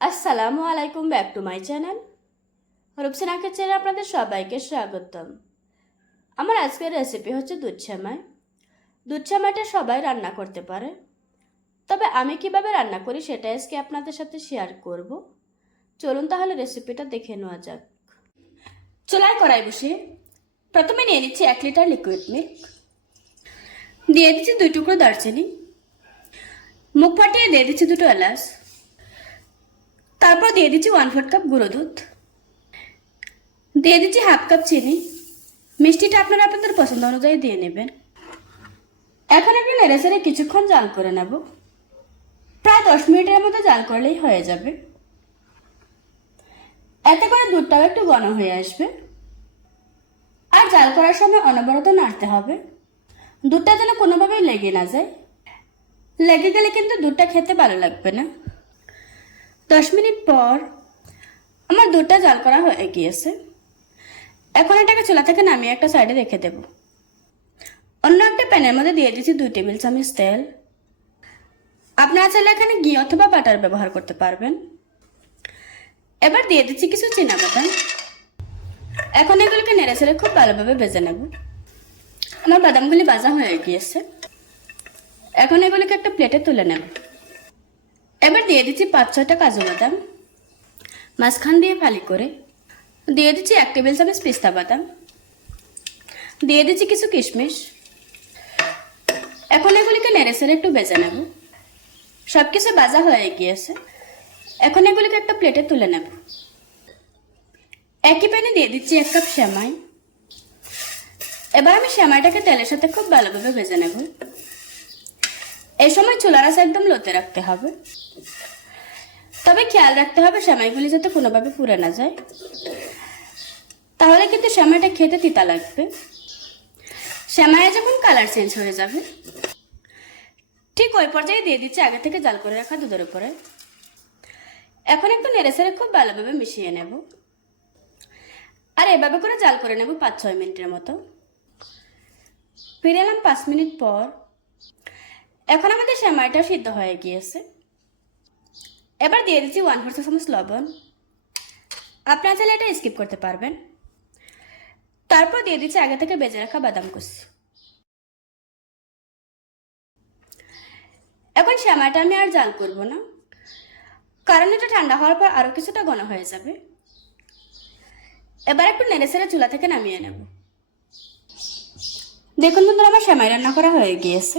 আসসালামু আলাইকুম back to my channel Rupsina কিচেনে আপনাদের সবাইকে স্বাগতম। আমার আজকের রেসিপি হচ্ছে দুধ সেমাই। দুধ সেমাইটা সবাই রান্না করতে পারে। তবে আমি কীভাবে রান্না করি সেটা আজকে আপনাদের সাথে শেয়ার করব। চলুন তাহলে রেসিপিটা দেখে নেওয়া যাক। চুলায় কড়াই বসিয়ে প্রথমে নিয়ে নিচ্ছি এক লিটার লিকুইড মিল্ক দিয়ে দিচ্ছি দুই টুকরো দারচিনি। মুখ ফাটিয়ে দিয়ে দিচ্ছি দুটো এলাচ। তারপর দিয়ে দিচ্ছি ওয়ান ফোর্থ কাপ গুঁড়ো দুধ। দিয়ে দিচ্ছি হাফ কাপ চিনি। মিষ্টিটা আপনারা আপনাদের পছন্দ অনুযায়ী দিয়ে নেবেন। এখন একটু নেড়ে চেড়ে কিছুক্ষণ জাল করে নেব। প্রায় দশ মিনিটের মতো জাল করলেই হয়ে যাবে। এতে করে দুধটাও একটু ঘন হয়ে আসবে। আর জাল করার সময় অনবরত নাড়তে হবে। দুধটা যেন কোনোভাবেই লেগে না যায়। লেগে গেলে কিন্তু দুধটা খেতে ভালো লাগবে না। দশ মিনিট পর আমার দুধটা জাল করা হয়ে গিয়েছে। এখন এটাকে চুলা থেকে নামিয়ে একটা সাইডে রেখে দেব। অন্য একটা প্যানের মধ্যে দিয়ে দিচ্ছি দুই টেবিল চামচ তেল। আপনারা চাইলে এখানে ঘি অথবা বাটার ব্যবহার করতে পারবেন। এবার দিয়ে দিচ্ছি কিছু চিনা বাদাম। এখন এগুলোকে নেড়ে ছেড়ে খুব ভালোভাবে ভেজে নেব। আমার বাদামগুলি ভাজা হয়ে গিয়েছে। এখন এগুলিকে একটা প্লেটে তুলে নেব। এবার দিয়ে দিচ্ছি পাঁচ ছটা কাজু বাদাম। মাঝখান দিয়ে ফালি করে দিয়ে দিচ্ছি এক টেবিল চামচ পিস্তা বাদাম। দিয়ে দিচ্ছি কিছু কিশমিশ। এখন এগুলিকে নেড়ে সেড়ে একটু বেজে নেব। সব কিছু বাজা হয়ে গিয়েছে। এখন এগুলিকে একটা প্লেটে তুলে নেব। একই প্যানে দিয়ে দিচ্ছি এক কাপ শ্যামাই এবার আমি শ্যামাইটাকে তেলের সাথে খুব ভালোভাবে ভেজে নেব। এই সময় চুলার আঁচ একদম লোতে রাখতে হবে। তবে খেয়াল রাখতে হবে সেমাইগুলি যাতে কোনোভাবে পুড়ে না যায়। তাহলে কিন্তু সেমাইটা খেতে তিতা লাগবে। সেমাইয়ে যখন কালার চেঞ্জ হয়ে যাবে, ঠিক ওই পর্যায়ে দিয়ে দিচ্ছি আগে থেকে জাল করে রাখা দুধের উপরে। এখন একটু নেড়ে সেড়ে খুব ভালোভাবে মিশিয়ে নেব। আর এভাবে করে জাল করে নেব পাঁচ ছয় মিনিটের মতো। ফিরে এলাম পাঁচ মিনিট পর। এখন আমাদের সেমাইটা সিদ্ধ হয়ে গিয়েছে। এবার দিয়ে দিচ্ছি ওয়ান ফোর চামচ লবণ আপনারা চাইলে এটা স্কিপ করতে পারবেন। তারপর দিয়ে দিচ্ছি আগে থেকে বেজে রাখা বাদাম কুচি। এখন শ্যামাটা আমি আর জাল করব না। কারণ এটা ঠান্ডা হওয়ার পর আরও কিছুটা ঘন হয়ে যাবে। এবার একটু নেড়ে সেড়ে চুলা থেকে নামিয়ে নেব। দেখুন বন্ধুরা, আমার শ্যামাই রান্না করা হয়ে গিয়েছে।